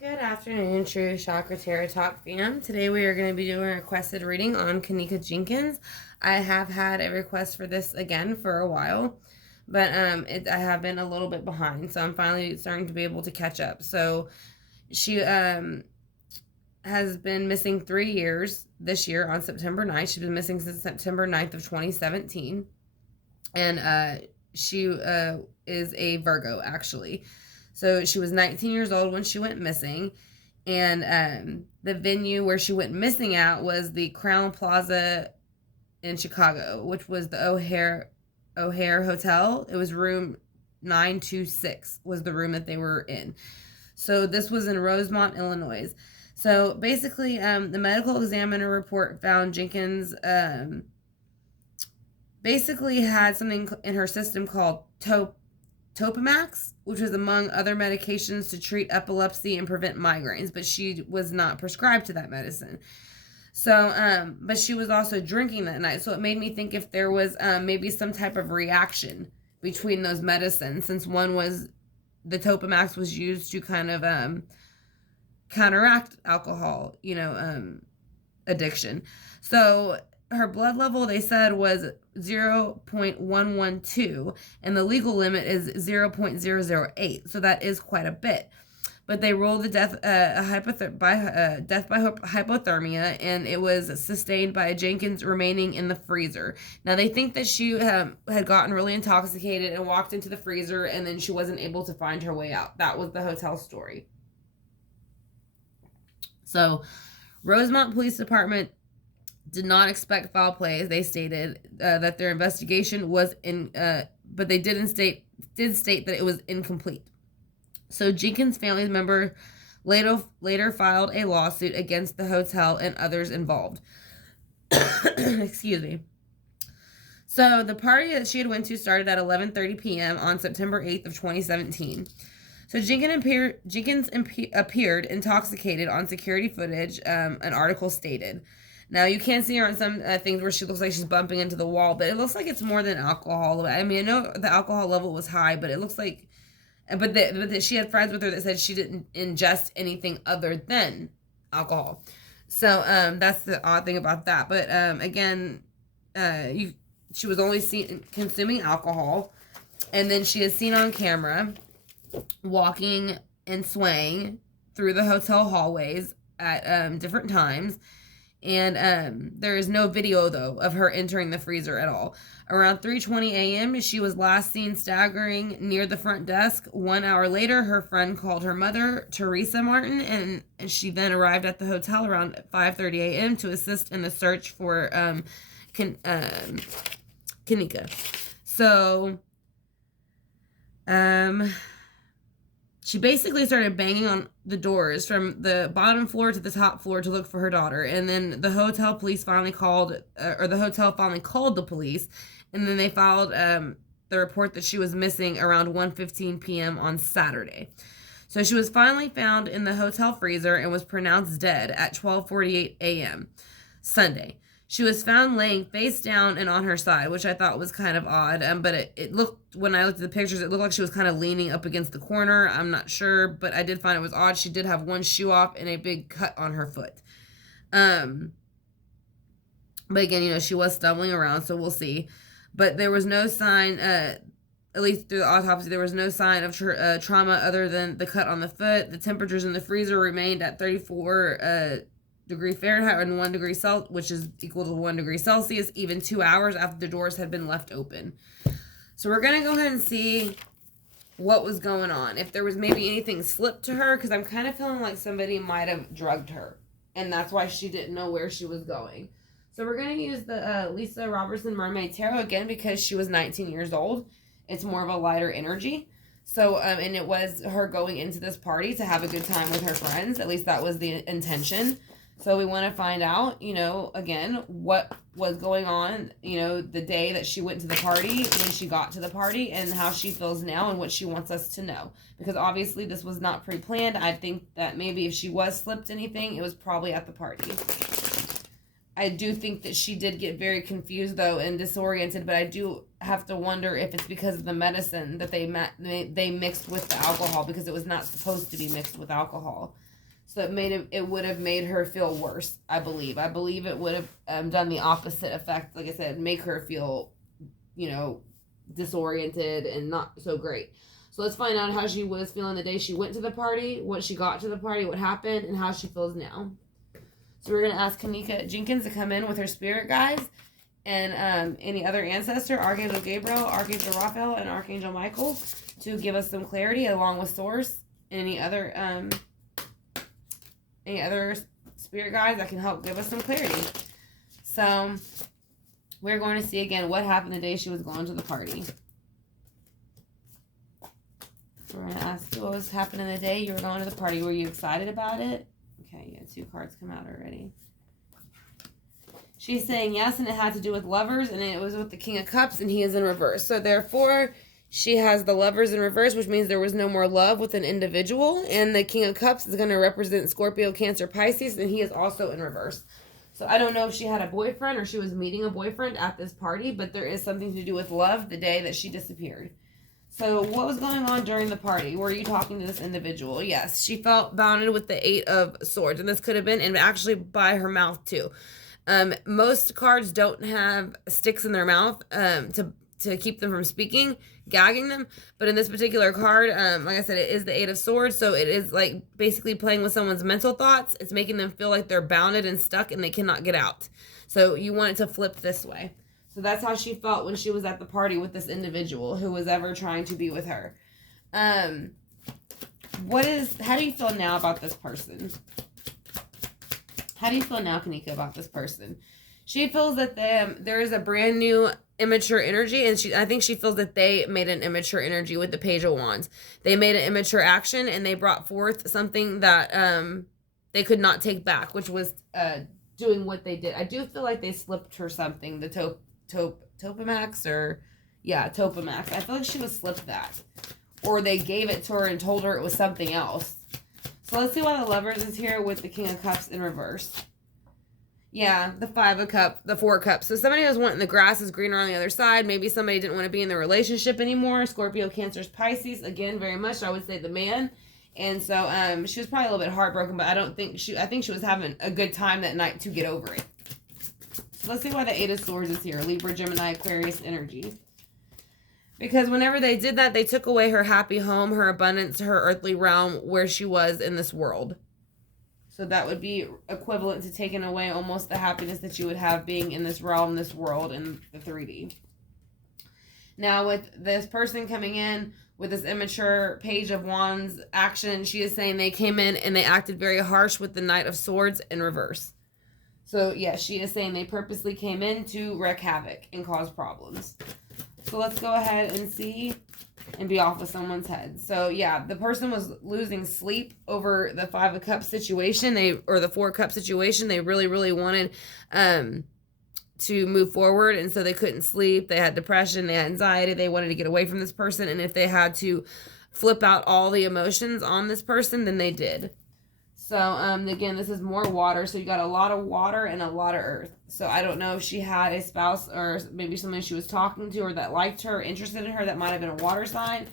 Good afternoon, True Chakra Tarot Talk fam. Today we are going to be doing a requested reading on Kenneka Jenkins. I have had a request for this again for a while, but I have been a little bit behind, so I'm finally starting to be able to catch up. So she has been missing 3 years this year on September 9th. She's been missing since September 9th of 2017, and she is a Virgo, actually. So she was 19 years old when she went missing, and the venue where she went missing at was the Crown Plaza in Chicago, which was the O'Hare Hotel. It was room 926 was the room that they were in. So this was in Rosemont, Illinois. So basically, the medical examiner report found Jenkins basically had something in her system called Topamax, which was among other medications to treat epilepsy and prevent migraines, but she was not prescribed to that medicine. So, but she was also drinking that night, so it made me think if there was maybe some type of reaction between those medicines, since one was, the Topamax was used to kind of counteract alcohol, addiction. So her blood level, they said, was 0.112, and the legal limit is 0.008, so that is quite a bit. But they ruled the death by hypothermia, and it was sustained by Jenkins remaining in the freezer. Now, they think that she had gotten really intoxicated and walked into the freezer, and then she wasn't able to find her way out. That was the hotel story. So, Rosemont Police Department did not expect foul play. They stated that their investigation was but they did state that it was incomplete. So Jenkins' family member later filed a lawsuit against the hotel and others involved. Excuse me. So the party that she had went to started at 11:30 p.m. on September 8th of 2017. So Jenkins appeared intoxicated on security footage, an article stated. Now, you can't see her on some things where she looks like she's bumping into the wall, but it looks like it's more than alcohol. I mean, I know the alcohol level was high, but it looks like, but she had friends with her that said she didn't ingest anything other than alcohol. So, that's the odd thing about that. But, again, she was only seen consuming alcohol, and then she is seen on camera walking and swaying through the hotel hallways at different times. And there is no video, though, of her entering the freezer at all. Around 3:20 a.m., she was last seen staggering near the front desk. 1 hour later, her friend called her mother, Teresa Martin, and she then arrived at the hotel around 5:30 a.m. to assist in the search for Kenneka. So, she basically started banging on the doors from the bottom floor to the top floor to look for her daughter. And then the hotel finally called the police. And then they filed the report that she was missing around 1:15 p.m. on Saturday. So she was finally found in the hotel freezer and was pronounced dead at 12:48 a.m. Sunday. She was found laying face down and on her side, which I thought was kind of odd. But it looked, when I looked at the pictures, it looked like she was kind of leaning up against the corner. I'm not sure, but I did find it was odd. She did have one shoe off and a big cut on her foot. But again, she was stumbling around, so we'll see. But there was no sign, at least through the autopsy, there was no sign of trauma other than the cut on the foot. The temperatures in the freezer remained at 34 degree Fahrenheit and 1 degree Celsius, which is equal to 1 degree Celsius, even 2 hours after the doors had been left open. So we're going to go ahead and see what was going on. If there was maybe anything slipped to her, because I'm kind of feeling like somebody might have drugged her, and that's why she didn't know where she was going. So we're going to use the Lisa Robertson Mermaid Tarot again, because she was 19 years old. It's more of a lighter energy. So, and it was her going into this party to have a good time with her friends. At least that was the intention. So we want to find out, again, what was going on, the day that she went to the party, when she got to the party, and how she feels now and what she wants us to know. Because obviously this was not pre-planned. I think that maybe if she was slipped anything, it was probably at the party. I do think that she did get very confused, though, and disoriented, but I do have to wonder if it's because of the medicine that they mixed with the alcohol, because it was not supposed to be mixed with alcohol. So it would have made her feel worse, I believe. I believe it would have done the opposite effect, like I said, make her feel, disoriented and not so great. So let's find out how she was feeling the day she went to the party, what she got to the party, what happened, and how she feels now. So we're going to ask Kenneka Jenkins to come in with her spirit guides and any other ancestor, Archangel Gabriel, Archangel Raphael, and Archangel Michael, to give us some clarity along with Source and any other spirit guides that can help give us some clarity. So we're going to see again what happened the day she was going to the party. We're going to ask you what was happening the day you were going to the party. Were you excited about it? Okay, yeah, 2 cards come out already. She's saying yes, and it had to do with lovers, and it was with the King of Cups, and he is in reverse. So therefore, she has the lovers in reverse, which means there was no more love with an individual, and the King of Cups is going to represent Scorpio, Cancer, Pisces, and he is also in reverse. So I don't know if she had a boyfriend or she was meeting a boyfriend at this party, but there is something to do with love the day that she disappeared. So what was going on during the party? Were you talking to this individual? Yes, she felt bounded with the 8 of Swords, and this could have been, and actually by her mouth too. Most cards don't have sticks in their mouth to keep them from speaking, gagging them. But in this particular card, like I said, it is the 8 of Swords, so it is like basically playing with someone's mental thoughts. It's making them feel like they're bounded and stuck and they cannot get out. So you want it to flip this way. So that's how she felt when she was at the party with this individual who was ever trying to be with her. How do you feel now about this person? How do you feel now, Kenneka, about this person? She feels that there is a brand new immature energy, and I think she feels that they made an immature energy with the Page of Wands. They made an immature action, and they brought forth something that they could not take back, which was doing what they did. I do feel like they slipped her something, the Topamax, or yeah, Topamax. I feel like she was slipped that, or they gave it to her and told her it was something else. So let's see why the Lovers is here with the King of Cups in reverse. Yeah, the 5 of Cups, the 4 of Cups. So somebody was wanting the grass is greener on the other side. Maybe somebody didn't want to be in the relationship anymore. Scorpio, Cancer, Pisces. Again, very much, I would say the man. And so she was probably a little bit heartbroken, but I think she was having a good time that night to get over it. So let's see why the 8 of Swords is here. Libra, Gemini, Aquarius energy. Because whenever they did that, they took away her happy home, her abundance, her earthly realm, where she was in this world. So that would be equivalent to taking away almost the happiness that you would have being in this realm, this world, in the 3D. Now, with this person coming in with this immature Page of Wands action, she is saying they came in and they acted very harsh with the Knight of Swords in reverse. So, yes, she is saying they purposely came in to wreak havoc and cause problems. So let's go ahead and see and be off with someone's head. So yeah, the person was losing sleep over the 5 of Cups situation, or the 4 of Cups situation. They really, really wanted to move forward, and so they couldn't sleep. They had depression, they had anxiety, they wanted to get away from this person, and if they had to flip out all the emotions on this person, then they did. So, again, this is more water. So you got a lot of water and a lot of earth. So I don't know if she had a spouse or maybe somebody she was talking to or that liked her, interested in her, that might have been a water sign.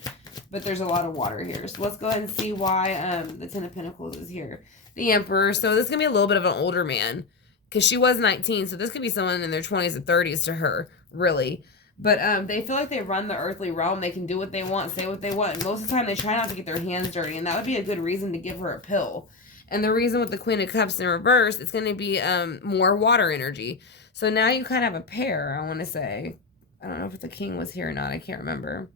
But there's a lot of water here. So let's go ahead and see why the 10 of Pentacles is here. The Emperor. So this is going to be a little bit of an older man, because she was 19. So this could be someone in their 20s and 30s to her, really. But they feel like they run the earthly realm. They can do what they want, say what they want. And most of the time they try not to get their hands dirty. And that would be a good reason to give her a pill. And the reason with the Queen of Cups in reverse, it's going to be more water energy. So now you kind of have a pair, I want to say. I don't know if the King was here or not. I can't remember.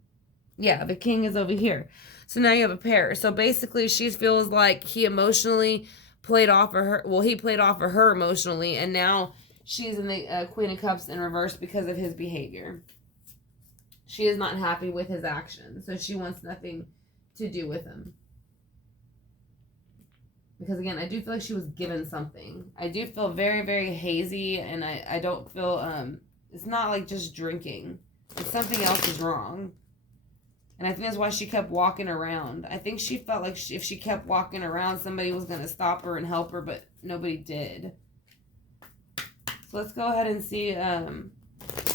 Yeah, the King is over here. So now you have a pair. So basically she feels like he emotionally played off of her. Well, he played off of her emotionally. And now she's in the Queen of Cups in reverse because of his behavior. She is not happy with his actions. So she wants nothing to do with him. Because, again, I do feel like she was given something. I do feel very, very hazy, and I don't feel, it's not like just drinking. It's something else is wrong. And I think that's why she kept walking around. I think she felt like if she kept walking around, somebody was going to stop her and help her, but nobody did. So let's go ahead and see, we're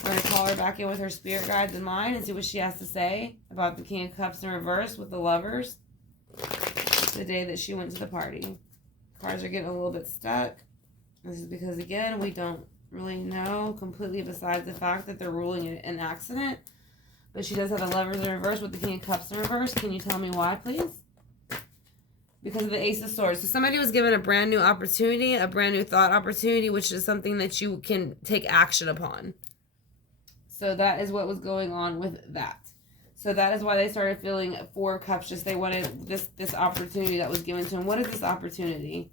going to call her back in with her spirit guides in mind and see what she has to say about the King of Cups in reverse with the Lovers. The day that she went to the party. Cards are getting a little bit stuck. This is because, again, we don't really know completely, besides the fact that they're ruling it an accident. But she does have the Lovers in reverse with the King of Cups in reverse. Can you tell me why, please? Because of the Ace of Swords. So somebody was given a brand new opportunity, a brand new thought opportunity, which is something that you can take action upon. So that is what was going on with that. So that is why they started feeling 4 of Cups. Just they wanted this opportunity that was given to them. What is this opportunity?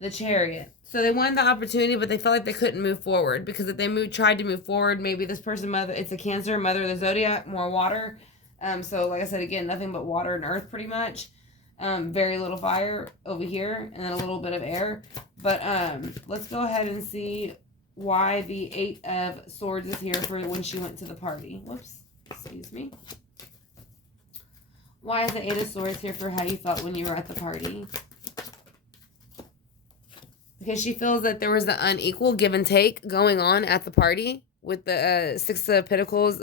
The Chariot. So they wanted the opportunity, but they felt like they couldn't move forward. Because if they tried to move forward, maybe this person, mother, it's a Cancer, mother of the zodiac, more water. So like I said, again, nothing but water and earth pretty much. Very little fire over here, and then a little bit of air. But let's go ahead and see why the 8 of Swords is here for when she went to the party. Whoops, excuse me. Why is the 8 of Swords here for how you felt when you were at the party? Because she feels that there was an unequal give and take going on at the party with the 6 of Pentacles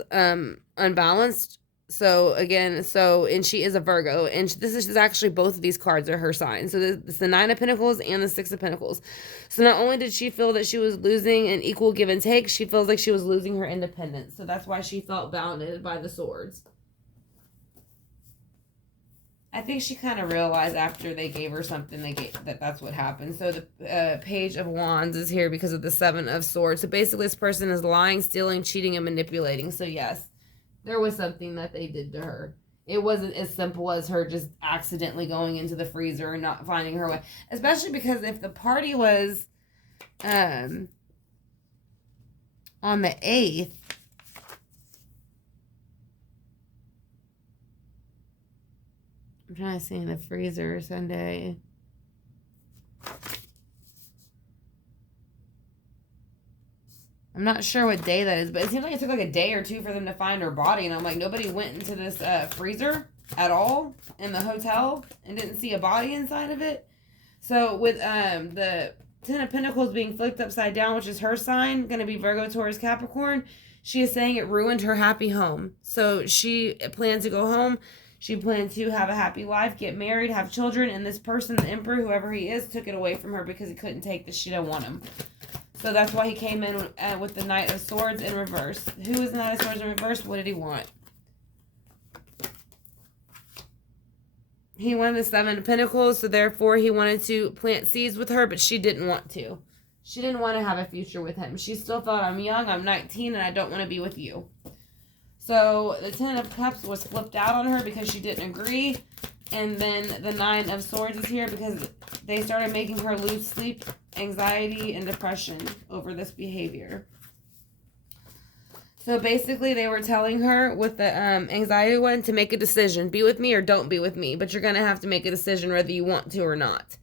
unbalanced. So again, and she is a Virgo, and this is actually, both of these cards are her sign. So this is the 9 of Pentacles and the 6 of Pentacles. So not only did she feel that she was losing an equal give and take, she feels like she was losing her independence. So that's why she felt bounded by the Swords. I think she kind of realized after they gave her something, that's what happened. So the Page of Wands is here because of the 7 of Swords. So basically this person is lying, stealing, cheating, and manipulating. So yes, there was something that they did to her. It wasn't as simple as her just accidentally going into the freezer and not finding her way. Especially because if the party was on the 8th, I'm trying to see in the freezer Sunday. I'm not sure what day that is, but it seems like it took like a day or 2 for them to find her body. And I'm like, nobody went into this freezer at all in the hotel and didn't see a body inside of it. So with the 10 of Pentacles being flipped upside down, which is her sign, going to be Virgo, Taurus, Capricorn, she is saying it ruined her happy home. So she planned to go home. She planned to have a happy life, get married, have children. And this person, the Emperor, whoever he is, took it away from her because he couldn't take this. She didn't want him. So that's why he came in with the Knight of Swords in reverse. Who is the Knight of Swords in reverse? What did he want? He wanted the 7 of Pentacles, so therefore he wanted to plant seeds with her, but she didn't want to. She didn't want to have a future with him. She still thought, I'm young, I'm 19, and I don't want to be with you. So the 10 of Cups was flipped out on her because she didn't agree. And then the 9 of Swords is here because they started making her lose sleep, anxiety, and depression over this behavior. So basically they were telling her with the anxiety one to make a decision. Be with me or don't be with me. But you're going to have to make a decision whether you want to or not.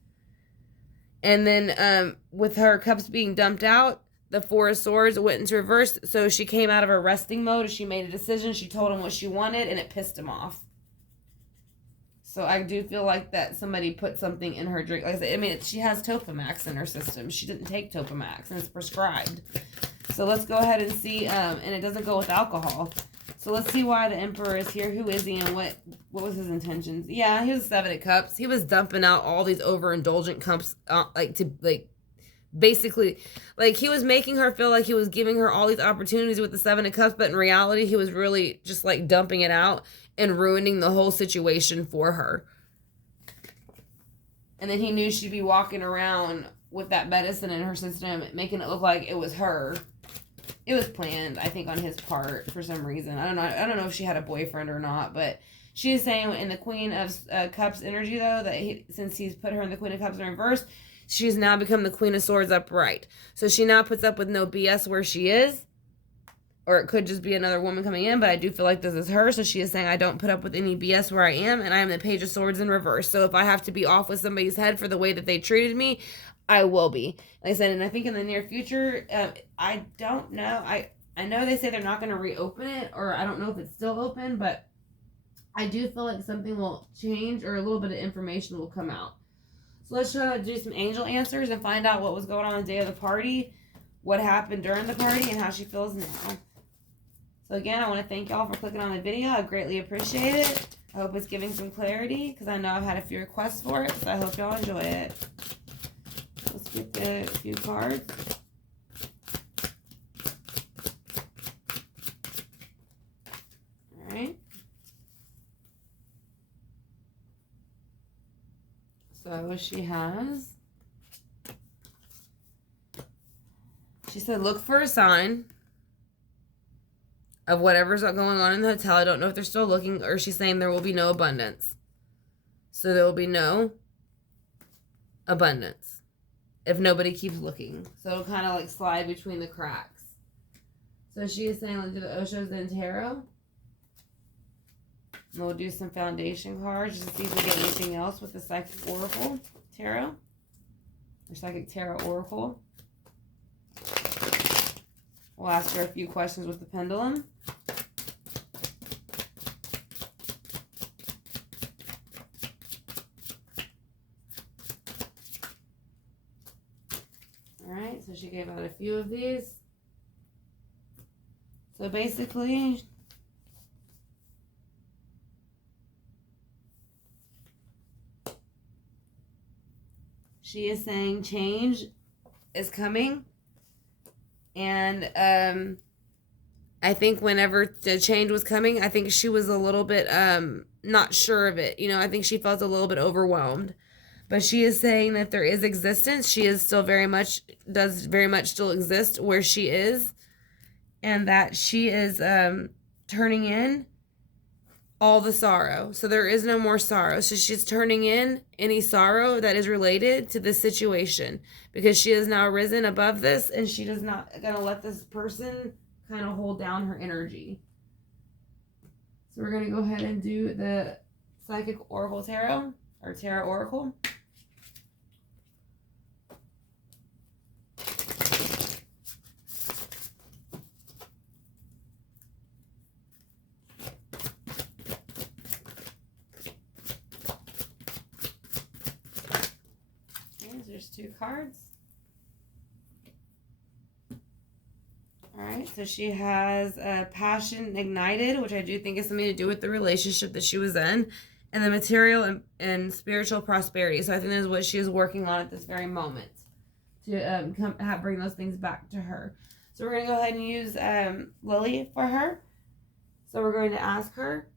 And then with her cups being dumped out, the 4 of Swords went into reverse. So she came out of her resting mode. She made a decision. She told him what she wanted, and it pissed him off. So I do feel like that somebody put something in her drink. Like I said, I mean, she has Topamax in her system. She didn't take Topamax, and it's prescribed. So let's go ahead and see, and it doesn't go with alcohol. So let's see why the Emperor is here. Who is he, and what was his intentions? Yeah, he was 7 of Cups. He was dumping out all these overindulgent cups, basically, like, he was making her feel like he was giving her all these opportunities with the 7 of Cups, but in reality, he was really just, like, dumping it out and ruining the whole situation for her. And then he knew she'd be walking around with that medicine in her system, making it look like it was her. It was planned, I think, on his part for some reason. I don't know if she had a boyfriend or not, but she is saying in the Queen of Cups energy, though, that since he's put her in the Queen of Cups in reverse, she's now become the Queen of Swords upright. So she now puts up with no BS where she is. Or it could just be another woman coming in, but I do feel like this is her. So she is saying, I don't put up with any BS where I am, and I am the Page of Swords in reverse. So if I have to be off with somebody's head for the way that they treated me, I will be. Like I said, and I think in the near future, I don't know. I know they say they're not going to reopen it, or I don't know if it's still open, but I do feel like something will change, or a little bit of information will come out. So let's try to do some angel answers and find out what was going on the day of the party, what happened during the party, and how she feels now. So again, I want to thank y'all for clicking on the video. I greatly appreciate it. I hope it's giving some clarity because I know I've had a few requests for it, so I hope y'all enjoy it. Let's get the few cards. All right. So she said, look for a sign of whatever's going on in the hotel. I don't know if they're still looking, or she's saying there will be no abundance. So there will be no abundance if nobody keeps looking. So it'll kind of like slide between the cracks. So she is saying, let's do the Oshos and Tarot. And we'll do some foundation cards just to see if we get anything else with the Psychic Oracle Tarot. Or Psychic Tarot Oracle. We'll ask her a few questions with the pendulum. Alright, so she gave out a few of these. So basically, she is saying change is coming. And I think whenever the change was coming, I think she was a little bit not sure of it. You know, I think she felt a little bit overwhelmed. But she is saying that there is existence. She is still does very much still exist where she is. And that she is turning in all the sorrow. So there is no more sorrow. So she's turning in any sorrow that is related to this situation, because she has now risen above this, and she does not gonna let this person kind of hold down her energy. So we're gonna go ahead and do the Psychic Oracle Tarot, or Tarot Oracle. There's 2 cards. Alright, so she has passion ignited, which I do think is something to do with the relationship that she was in, and the material and spiritual prosperity. So I think that is what she is working on at this very moment to bring those things back to her. So we're going to go ahead and use Lily for her. So we're going to ask her,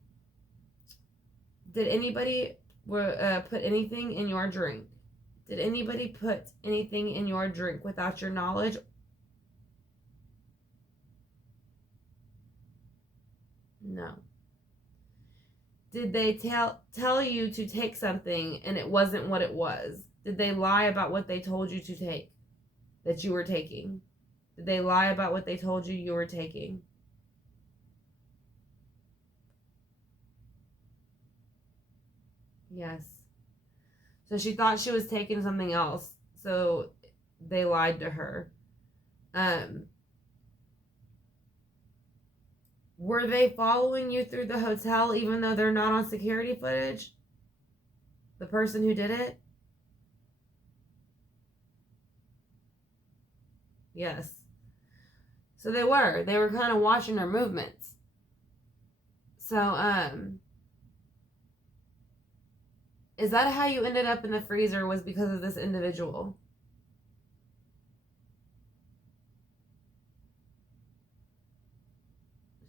did anybody put anything in your drink? Did anybody put anything in your drink without your knowledge? No. Did they tell you to take something and it wasn't what it was? Did they lie about what they told you to take, that you were taking? Did they lie about what they told you were taking? Yes. So she thought she was taking something else. So they lied to her. Were they following you through the hotel even though they're not on security footage? The person who did it? Yes. So they were. They were kind of watching her movements. So, is that how you ended up in the freezer, was because of this individual?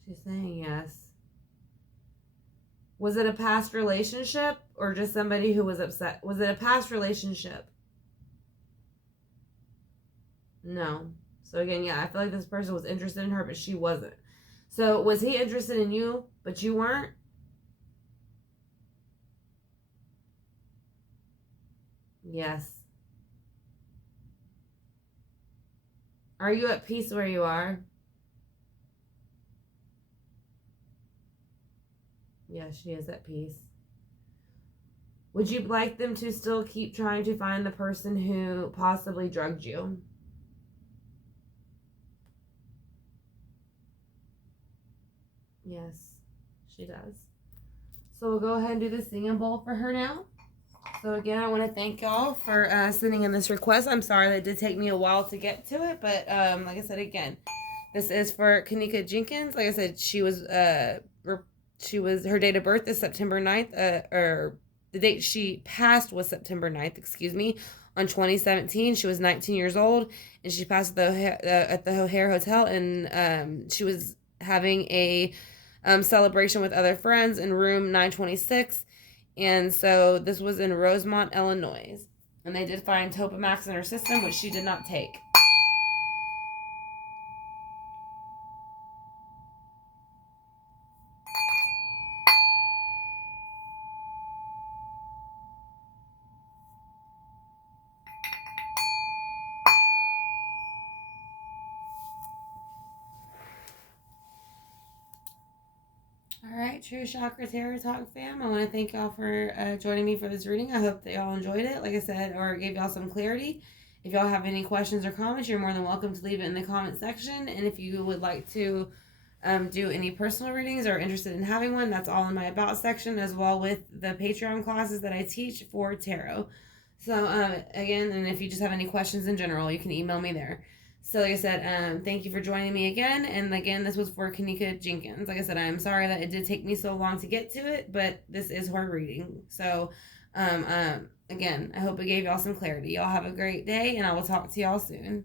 She's saying yes. Was it a past relationship or just somebody who was upset? Was it a past relationship? No. So again, yeah, I feel like this person was interested in her, but she wasn't. So was he interested in you, but you weren't? Yes. Are you at peace where you are? Yes, she is at peace. Would you like them to still keep trying to find the person who possibly drugged you? Yes, she does. So we'll go ahead and do the singing bowl for her now. So again, I want to thank y'all for sending in this request. I'm sorry that it did take me a while to get to it, but like I said, again, this is for Kenneka Jenkins. Like I said, her date of birth is September 9th, or the date she passed was September 9th, excuse me, on 2017. She was 19 years old, and she passed at the O'Hare Hotel, and she was having a celebration with other friends in room 926. And so this was in Rosemont, Illinois. And they did find Topamax in her system, which she did not take. All right, True Chakra Tarot Talk fam. I want to thank y'all for joining me for this reading. I hope that y'all enjoyed it, like I said, or gave y'all some clarity. If y'all have any questions or comments, you're more than welcome to leave it in the comment section. And if you would like to do any personal readings or interested in having one, that's all in my About section, as well with the Patreon classes that I teach for tarot. So, again, and if you just have any questions in general, you can email me there. So, like I said, thank you for joining me again. And again, this was for Kenneka Jenkins. Like I said, I'm sorry that it did take me so long to get to it, but this is her reading. So, again, I hope it gave y'all some clarity. Y'all have a great day, and I will talk to y'all soon.